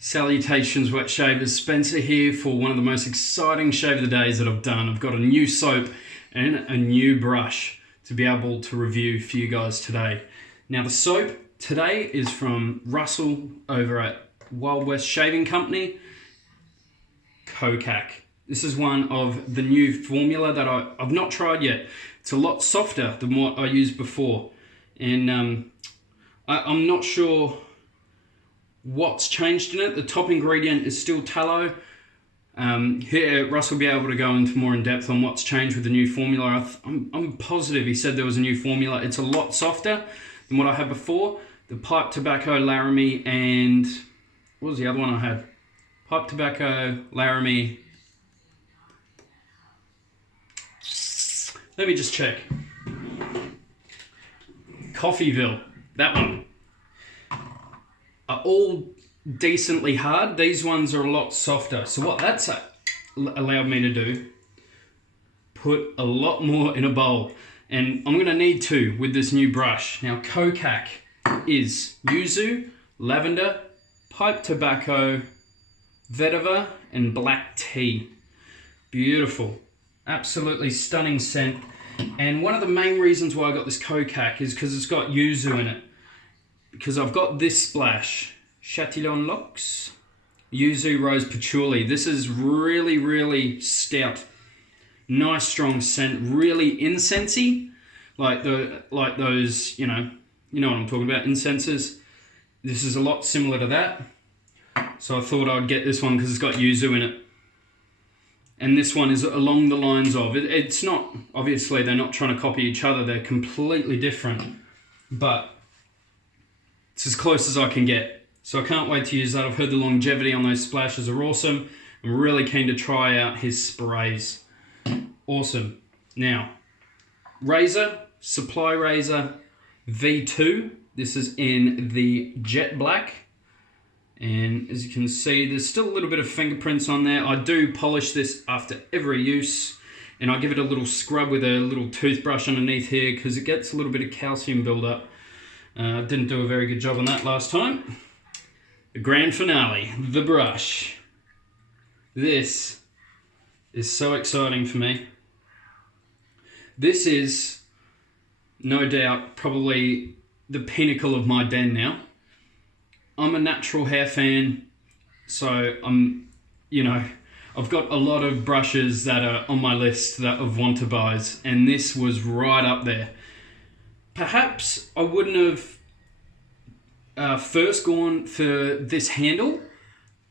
Salutations wet shavers, Spencer here for one of the most exciting shave of the days that I've done. I've got a new soap and a new brush to be able to review for you guys today. Now the soap today is from Russell over at WWSC Shaving Company, Kokak. This is one of the new formula that I've not tried yet. It's a lot softer than what I used before, and I'm not sure what's changed in it. The top ingredient is still tallow. Here Russ will be able to go into more in depth on what's changed with the new formula. I'm positive he said there was a new formula. It's a lot softer than what I had before. The pipe tobacco, Laramie, and what was the other one I had? Pipe tobacco, Laramie. Let me just check. Coffeeville, that one. Are all decently hard. These ones are a lot softer. So what that's allowed me to do, put a lot more in a bowl. And I'm gonna need to with this new brush. Now Kokak is yuzu, lavender, pipe tobacco, vetiver, and black tea. Beautiful, absolutely stunning scent. And one of the main reasons why I got this Kokak is because it's got yuzu in it. Because I've got this splash, Chatillon Locks, Yuzu Rose Patchouli. This is really, really stout. Nice strong scent, really incensey. Like those, you know what I'm talking about, incenses. This is a lot similar to that. So I thought I'd get this one because it's got yuzu in it. And this one is along the lines of, it's not, obviously they're not trying to copy each other, they're completely different. But it's as close as I can get. So I can't wait to use that. I've heard the longevity on those splashes are awesome. I'm really keen to try out his sprays. Awesome. Now, razor, Supply Razor V2. This is in the jet black. And as you can see, there's still a little bit of fingerprints on there. I do polish this after every use. And I give it a little scrub with a little toothbrush underneath here because it gets a little bit of calcium buildup. Didn't do a very good job on that last time. The grand finale, the brush. This is so exciting for me. This is, no doubt, probably the pinnacle of my den now. I'm a natural hair fan, so I've got a lot of brushes that are on my list that of want to buys, and this was right up there. Perhaps I wouldn't have first gone for this handle,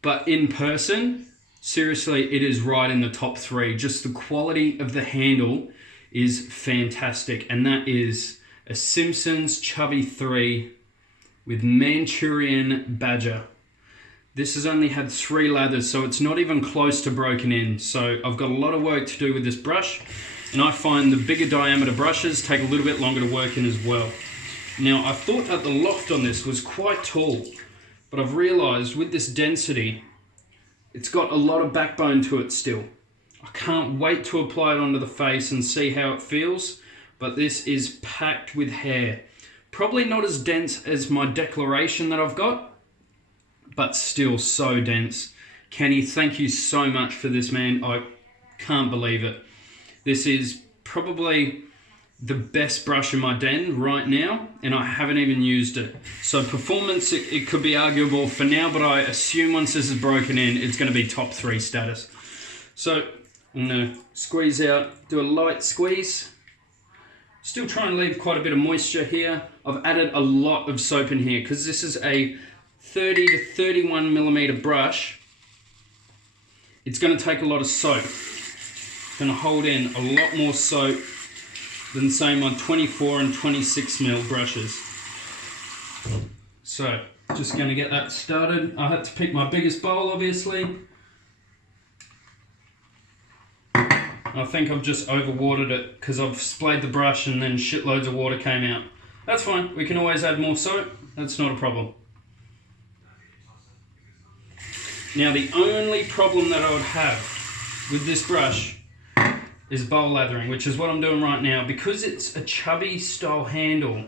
but in person, seriously, it is right in the top three. Just the quality of the handle is fantastic, and that is a Simpson's Chubby 3 with Manchurian Badger. This has only had 3 lathers, so it's not even close to broken in. So I've got a lot of work to do with this brush. And I find the bigger diameter brushes take a little bit longer to work in as well. Now, I thought that the loft on this was quite tall, but I've realized with this density, it's got a lot of backbone to it still. I can't wait to apply it onto the face and see how it feels, but this is packed with hair. Probably not as dense as my declaration that I've got, but still so dense. Kenny, thank you so much for this, man. I can't believe it. This is probably the best brush in my den right now, and I haven't even used it. So performance, it could be arguable for now, but I assume once this is broken in, it's going to be top 3 status. So I'm going to squeeze out, do a light squeeze. Still try and leave quite a bit of moisture here. I've added a lot of soap in here because this is a 30 to 31 millimeter brush. It's going to take a lot of soap. Going to hold in a lot more soap than say my 24 and 26 mil brushes. So just going to get that started. I had to pick my biggest bowl, obviously. I think I've just overwatered it because I've splayed the brush and then shitloads of water came out. That's fine, we can always add more soap, that's not a problem. Now the only problem that I would have with this brush is bowl lathering, which is what I'm doing right now. Because it's a chubby style handle,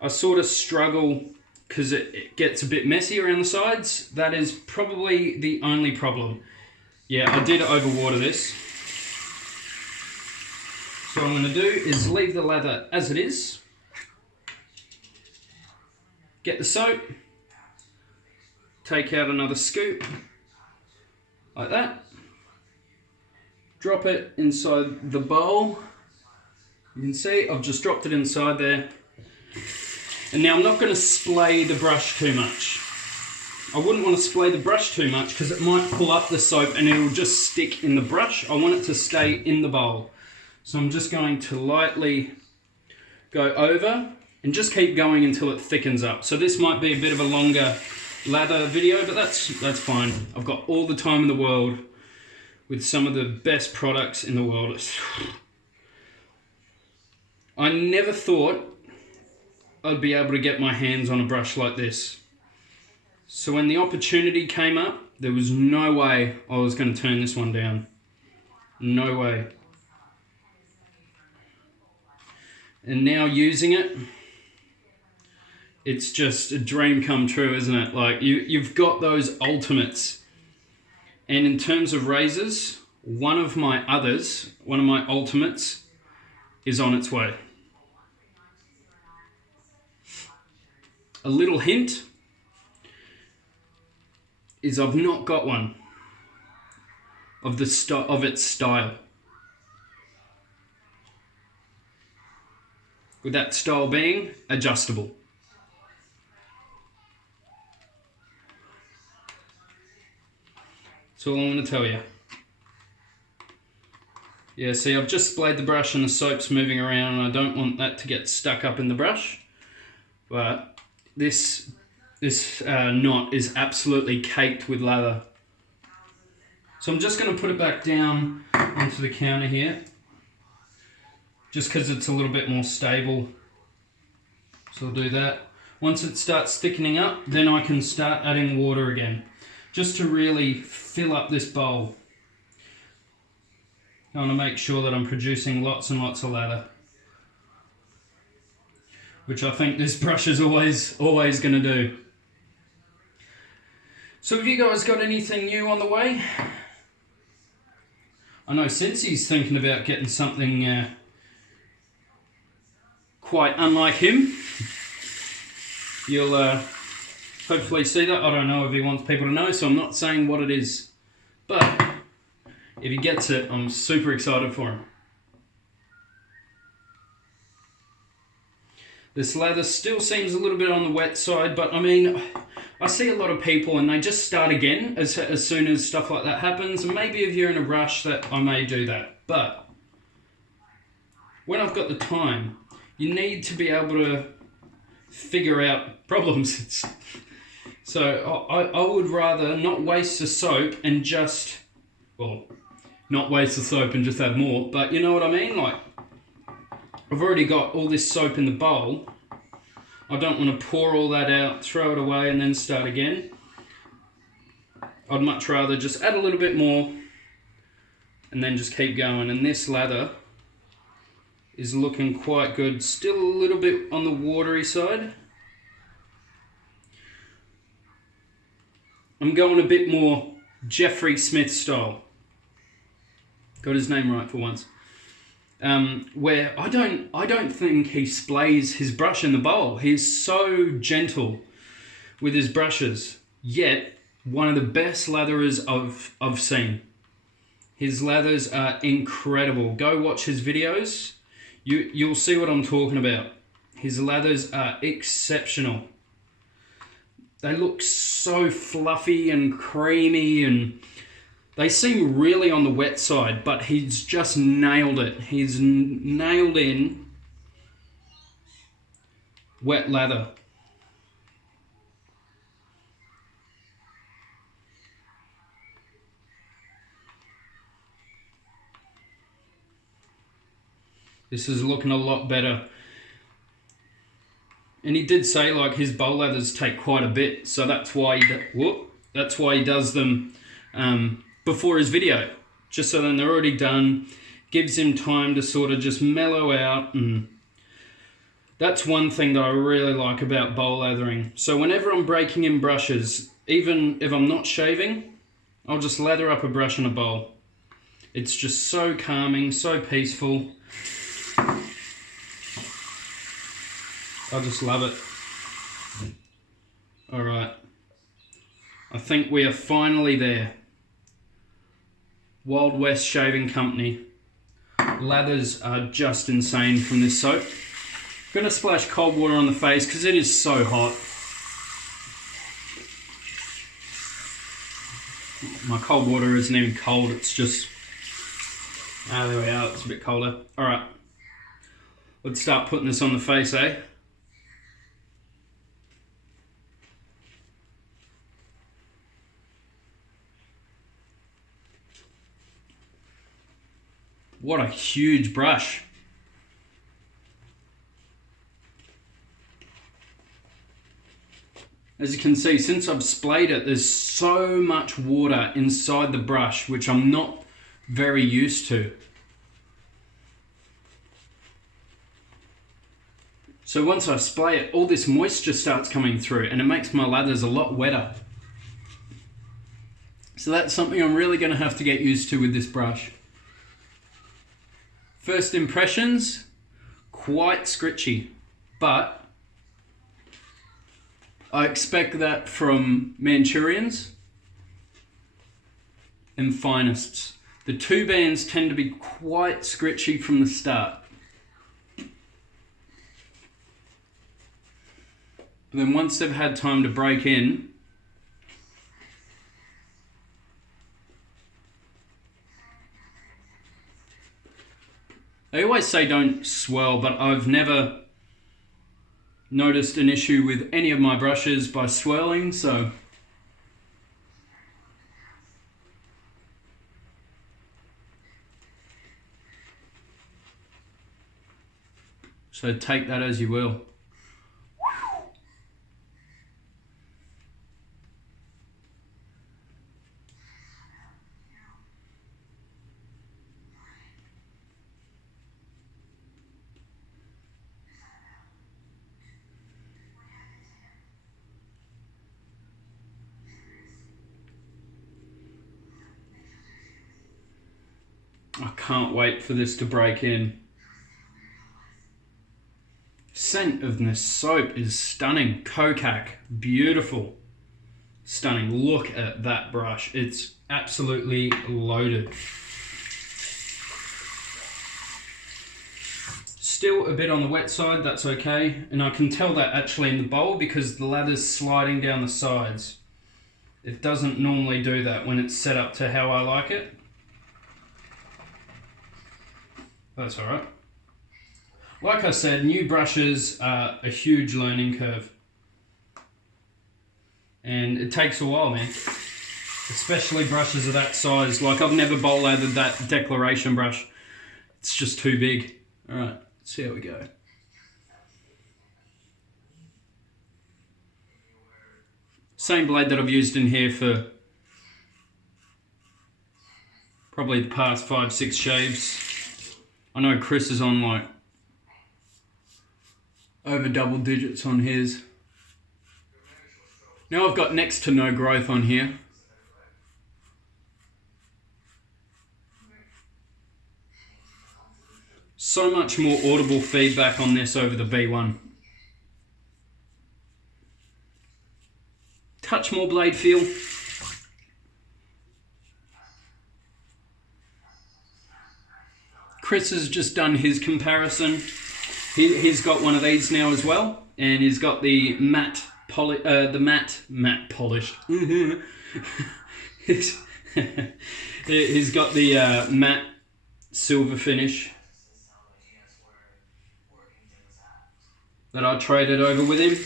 I sort of struggle because it gets a bit messy around the sides. That is probably the only problem. Yeah, I did overwater this. So what I'm going to do is leave the lather as it is. Get the soap. Take out another scoop. Like that. Drop it inside the bowl. You can see I've just dropped it inside there. And now I'm not going to splay the brush too much. I wouldn't want to splay the brush too much because it might pull up the soap and it'll just stick in the brush. I want it to stay in the bowl. So I'm just going to lightly go over and just keep going until it thickens up. So this might be a bit of a longer lather video, but that's fine. I've got all the time in the world with some of the best products in the world. I never thought I'd be able to get my hands on a brush like this. So when the opportunity came up, there was no way I was going to turn this one down. No way. And now using it, it's just a dream come true, isn't it? Like you've got those ultimates. And in terms of razors, one of my ultimates is on its way. A little hint is I've not got one of its style. With that style being adjustable. That's all I'm going to tell you. Yeah, see, I've just splayed the brush and the soap's moving around and I don't want that to get stuck up in the brush. But this knot is absolutely caked with lather. So I'm just going to put it back down onto the counter here. Just because it's a little bit more stable. So I'll do that. Once it starts thickening up, then I can start adding water again. Just to really fill up this bowl. I want to make sure that I'm producing lots and lots of lather. Which I think this brush is always going to do. So have you guys got anything new on the way? I know Cincy's thinking about getting something quite unlike him. You'll hopefully see that. I don't know if he wants people to know, so I'm not saying what it is. But if he gets it, I'm super excited for him. This lather still seems a little bit on the wet side, but I mean, I see a lot of people and they just start again as soon as stuff like that happens. And maybe if you're in a rush, that I may do that. But when I've got the time, you need to be able to figure out problems. So I would rather not waste the soap and just, well, not waste the soap and just add more, but you know what I mean? Like, I've already got all this soap in the bowl. I don't want to pour all that out, throw it away and then start again. I'd much rather just add a little bit more and then just keep going. And this lather is looking quite good. Still a little bit on the watery side. I'm going a bit more Jeffrey Smith style. Got his name right for once. Where I don't think he splays his brush in the bowl. He's so gentle with his brushes, yet one of the best latherers I've seen. His lathers are incredible. Go watch his videos. You'll see what I'm talking about. His lathers are exceptional. They look so fluffy and creamy and they seem really on the wet side, but he's just nailed it. He's nailed in wet lather. This is looking a lot better. And he did say like his bowl lathers take quite a bit, so that's why he does them before his video, just so then they're already done. Gives him time to sort of just mellow out and That's one thing that I really like about bowl lathering. So whenever I'm breaking in brushes, even if I'm not shaving, I'll just lather up a brush in a bowl. It's just so calming, so peaceful. I just love it. Alright. I think we are finally there. Wild West Shaving Company. Lathers are just insane from this soap. I'm going to splash cold water on the face because it is so hot. My cold water isn't even cold, it's just... Ah, there we are, it's a bit colder. Alright, let's start putting this on the face, eh? What a huge brush. As you can see, since I've splayed it, there's so much water inside the brush, which I'm not very used to. So once I splay it, all this moisture starts coming through and it makes my lathers a lot wetter. So that's something I'm really going to have to get used to with this brush. First impressions, quite scritchy, but I expect that from Manchurians and Finest. The two bands tend to be quite scritchy from the start. But then once they've had time to break in, they always say don't swirl, but I've never noticed an issue with any of my brushes by swirling, so take that as you will. I can't wait for this to break in. Scent of this soap is stunning. Kokak, beautiful. Stunning. Look at that brush. It's absolutely loaded. Still a bit on the wet side, that's okay. And I can tell that actually in the bowl because the lather's sliding down the sides. It doesn't normally do that when it's set up to how I like it. That's alright. Like I said, new brushes are a huge learning curve. And it takes a while, man. Especially brushes of that size. Like I've never bowl lathered that Declaration brush. It's just too big. Alright, let's see how we go. Same blade that I've used in here for probably the past 5-6 shaves. I know Chris is on like over double digits on his. Now I've got next to no growth on here. So much more audible feedback on this over the V1. Touch more blade feel. Chris has just done his comparison. He's got one of these now as well, and he's got the matte polished. He's got the matte silver finish that I traded over with him,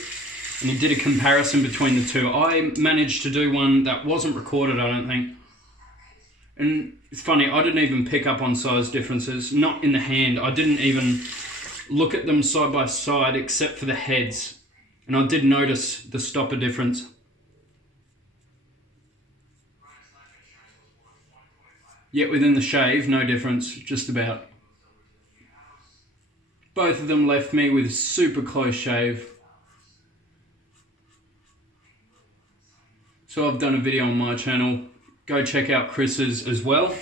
and he did a comparison between the two. I managed to do one that wasn't recorded, I don't think. And it's funny, I didn't even pick up on size differences, not in the hand. I didn't even look at them side by side except for the heads. And I did notice the stopper difference. Yet within the shave, no difference, just about. Both of them left me with super close shave. So I've done a video on my channel. Go check out Chris's as well.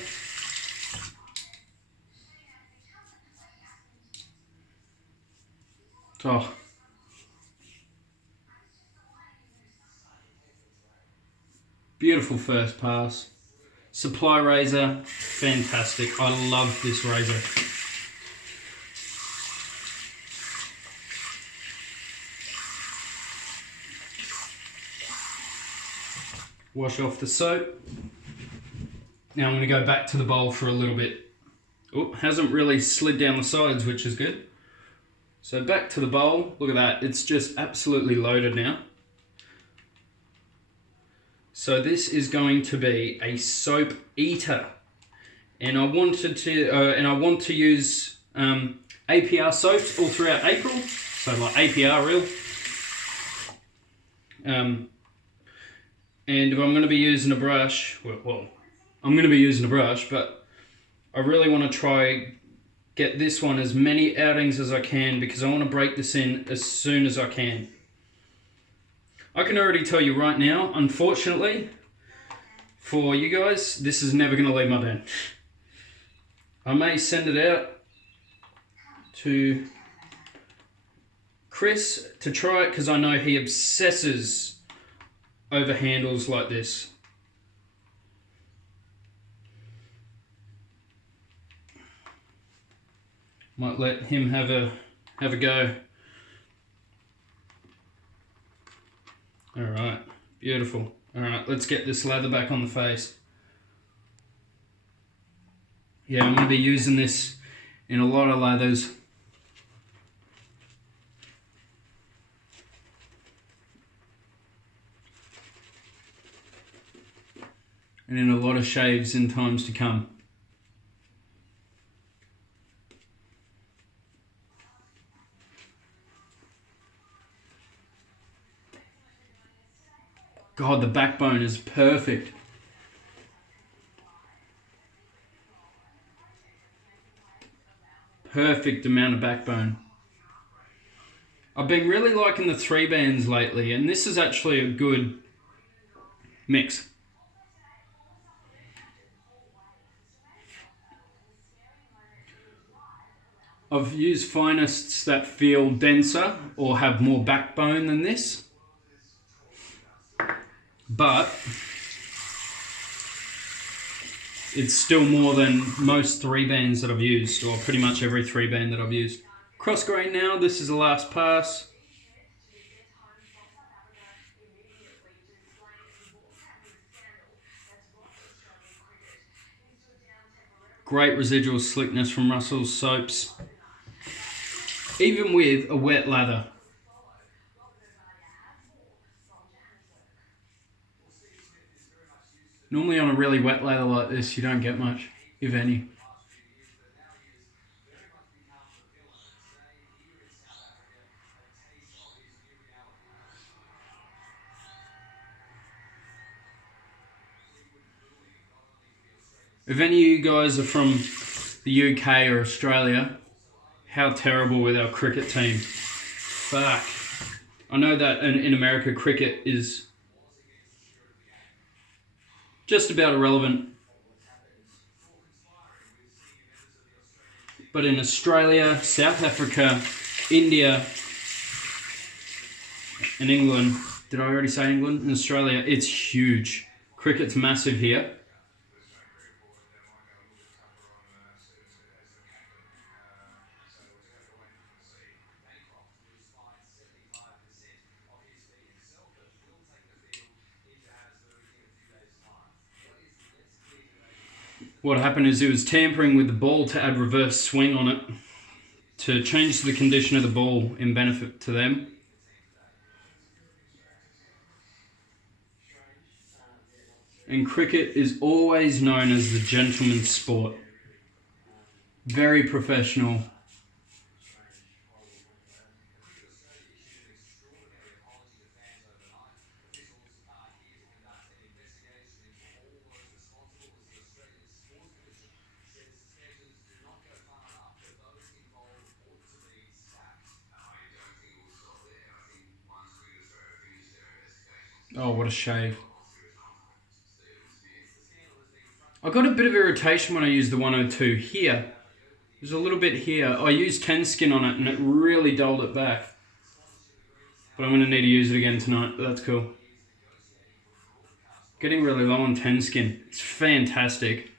Oh. Beautiful first pass. Supply razor, fantastic. I love this razor. Wash off the soap. Now I'm going to go back to the bowl for a little bit. Oh, hasn't really slid down the sides, which is good. So back to the bowl. Look at that. It's just absolutely loaded now. So this is going to be a soap eater, and I want to use APR soaps all throughout April. So like APR real. And if I'm going to be using a brush, well, I'm going to be using a brush, but I really want to try get this one as many outings as I can because I want to break this in as soon as I can. I can already tell you right now, unfortunately, for you guys, this is never going to leave my den. I may send it out to Chris to try it because I know he obsesses over handles like this. Might let him have a go. Alright, beautiful. Alright, let's get this lather back on the face. Yeah, I'm going to be using this in a lot of lathers. And in a lot of shaves in times to come. God, the backbone is perfect. Perfect amount of backbone. I've been really liking the 3 bands lately, and this is actually a good mix. I've used Finest that feel denser or have more backbone than this. But it's still more than most 3 bands that I've used, or pretty much every 3 band that I've used. Cross grain now, this is the last pass. Great residual slickness from Russell's soaps. Even with a wet lather. Normally on a really wet lather like this, you don't get much, if any. If any of you guys are from the UK or Australia, how terrible with our cricket team. Fuck. I know that in America cricket is just about irrelevant. But in Australia, South Africa, India, and England, did I already say England? In Australia, it's huge. Cricket's massive here. What happened is he was tampering with the ball to add reverse swing on it to change the condition of the ball in benefit to them. And cricket is always known as the gentleman's sport. Very professional. Oh, what a shave. I got a bit of irritation when I used the 102 here. There's a little bit here. I used 10 skin on it and it really dulled it back. But I'm going to need to use it again tonight, but that's cool. Getting really low on 10 skin. It's fantastic.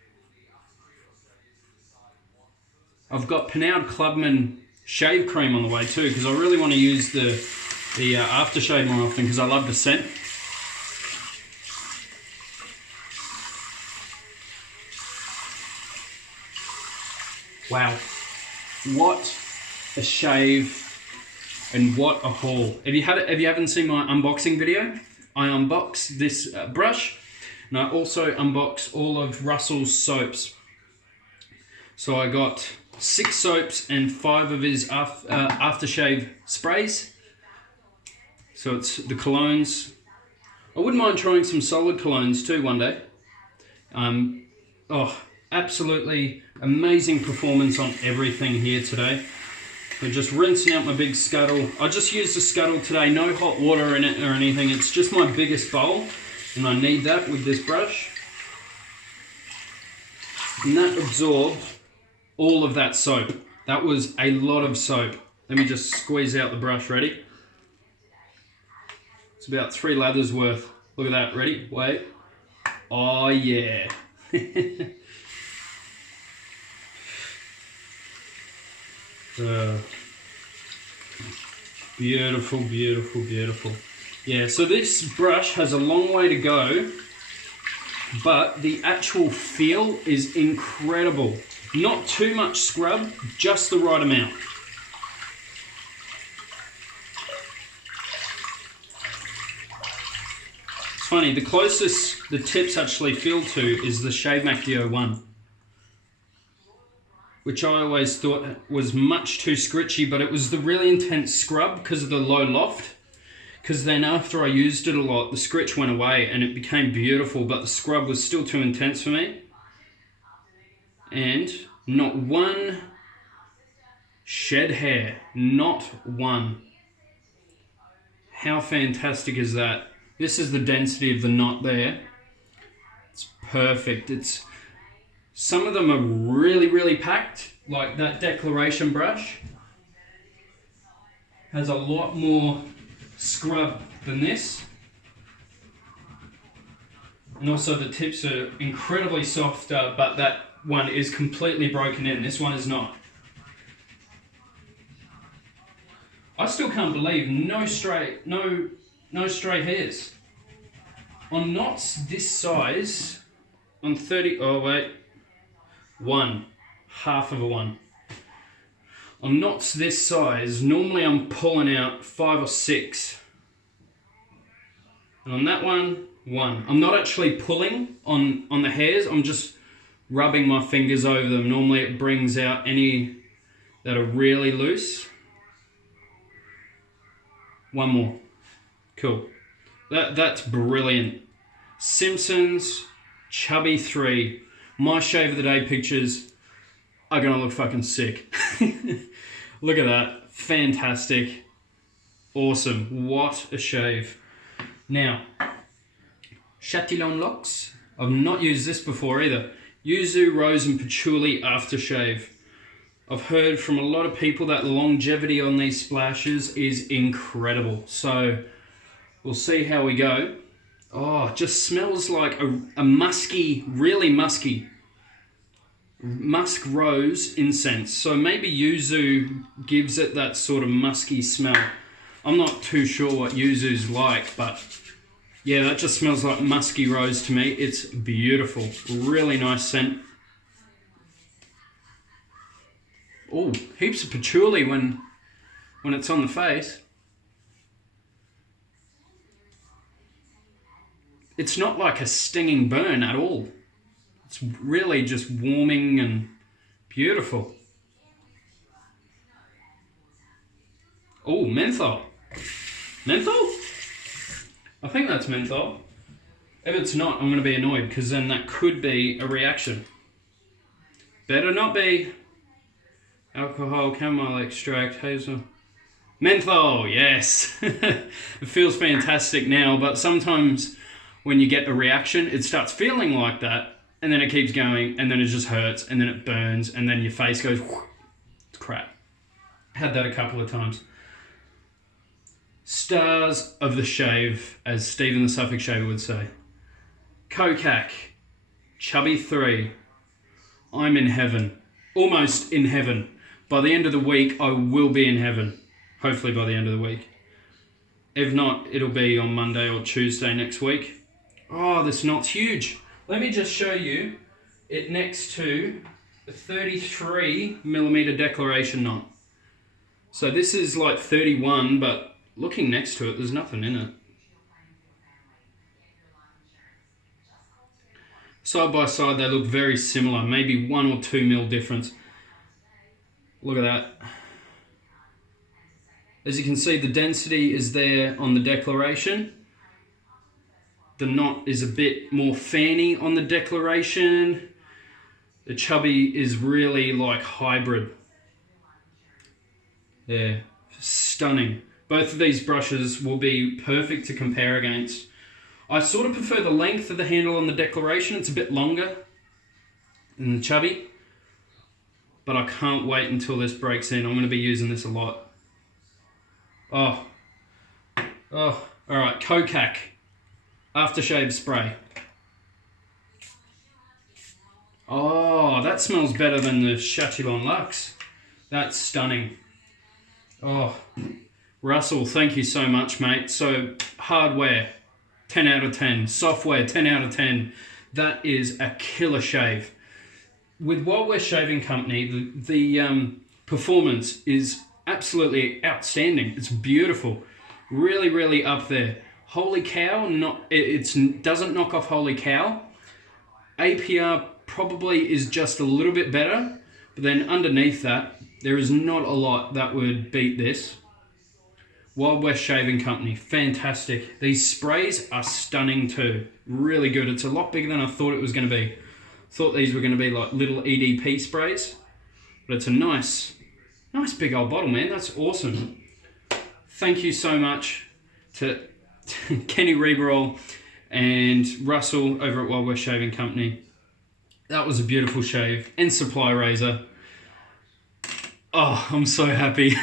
I've got Pinaud Clubman shave cream on the way too, because I really want to use the aftershave more often because I love the scent. Wow, what a shave and what a haul. If you haven't seen my unboxing video, I unbox this brush and I also unbox all of Russell's soaps. So I got 6 soaps and 5 of his aftershave sprays. So it's the colognes. I wouldn't mind trying some solid colognes too one day. Oh, absolutely amazing performance on everything here today. I'm just rinsing out my big scuttle. I just used a scuttle today, no hot water in it or anything. It's just my biggest bowl and I need that with this brush. And that absorbed all of that soap. That was a lot of soap. Let me just squeeze out the brush, ready? It's about 3 lathers worth. Look at that, ready? Wait. Oh yeah. Beautiful, beautiful, beautiful. Yeah, so this brush has a long way to go, but the actual feel is incredible. Not too much scrub, just the right amount. It's funny, the closest the tips actually feel to is the Shave Mac DO1, which I always thought was much too scritchy, but it was the really intense scrub because of the low loft. Because then after I used it a lot, the scritch went away and it became beautiful, but the scrub was still too intense for me. And not one shed hair, not one. How fantastic is that? This is the density of the knot there. It's perfect. Some of them are really, really packed, like that Declaration brush has a lot more scrub than this. And also the tips are incredibly soft, but that one is completely broken in. This one is not. I still can't believe no stray hairs. On knots this size, on 30, oh wait, 1, half of a 1. On knots this size, normally I'm pulling out 5 or 6. And on that one, 1. I'm not actually pulling on the hairs, I'm just rubbing my fingers over them. Normally it brings out any that are really loose. 1 more. Cool. That's brilliant. Simpson's Chubby 3. My shave of the day pictures are gonna look fucking sick. Look at that. Fantastic. Awesome. What a shave. Now, Chatillon Locks. I've not used this before either. Yuzu, Rose and Patchouli Aftershave. I've heard from a lot of people that the longevity on these splashes is incredible. So we'll see how we go. Oh, it just smells like a musky, really musky musk rose incense. So maybe Yuzu gives it that sort of musky smell. I'm not too sure what Yuzu's like, but yeah, that just smells like musky rose to me. It's beautiful. Really nice scent. Oh, heaps of patchouli when it's on the face. It's not like a stinging burn at all. It's really just warming and beautiful. Oh, menthol. Menthol? I think that's menthol. If it's not, I'm going to be annoyed because then that could be a reaction. Better not be. Alcohol, chamomile extract, hazel. Menthol, yes. It feels fantastic now, but sometimes when you get a reaction, it starts feeling like that, and then it keeps going, and then it just hurts, and then it burns, and then your face goes, it's crap. Had that a couple of times. Stars of the shave, as Stephen the Suffolk Shaver would say. Kokak, Chubby 3. I'm in heaven. Almost in heaven. By the end of the week, I will be in heaven. Hopefully by the end of the week. If not, it'll be on Monday or Tuesday next week. Oh, this knot's huge. Let me just show you it next to a 33mm declaration knot. So this is like 31, but looking next to it, there's nothing in it. Side by side, they look very similar, maybe 1 or 2 mil difference. Look at that. As you can see, the density is there on the declaration. The knot is a bit more fanny on the declaration. The Chubby is really like hybrid. Yeah, stunning. Both of these brushes will be perfect to compare against. I sort of prefer the length of the handle on the declaration. It's a bit longer than the Chubby. But I can't wait until this breaks in. I'm going to be using this a lot. Oh, all right, Kokak aftershave spray. Oh, that smells better than the Chatillon Luxe. That's stunning. Oh, Russell, thank you so much, mate. So, hardware, 10 out of 10. Software, 10 out of 10. That is a killer shave. With WWSC Shaving Company, the performance is absolutely outstanding. It's beautiful. Really, really up there. Holy Cow, it doesn't knock off Holy Cow. APR probably is just a little bit better, but then underneath that, there is not a lot that would beat this. WWSC Shaving Company, fantastic. These sprays are stunning too. Really good. It's a lot bigger than I thought it was going to be. Thought these were going to be like little EDP sprays, but it's a nice big old bottle, man. That's awesome. Thank you so much to Kenny Reberol and Russell over at WWSC Shaving Company. That was a beautiful shave. And Supply Razor. Oh, I'm so happy.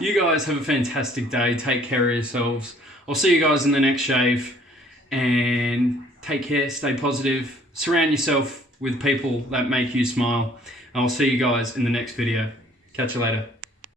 You guys have a fantastic day. Take care of yourselves. I'll see you guys in the next shave. And take care. Stay positive. Surround yourself with people that make you smile. I'll see you guys in the next video. Catch you later.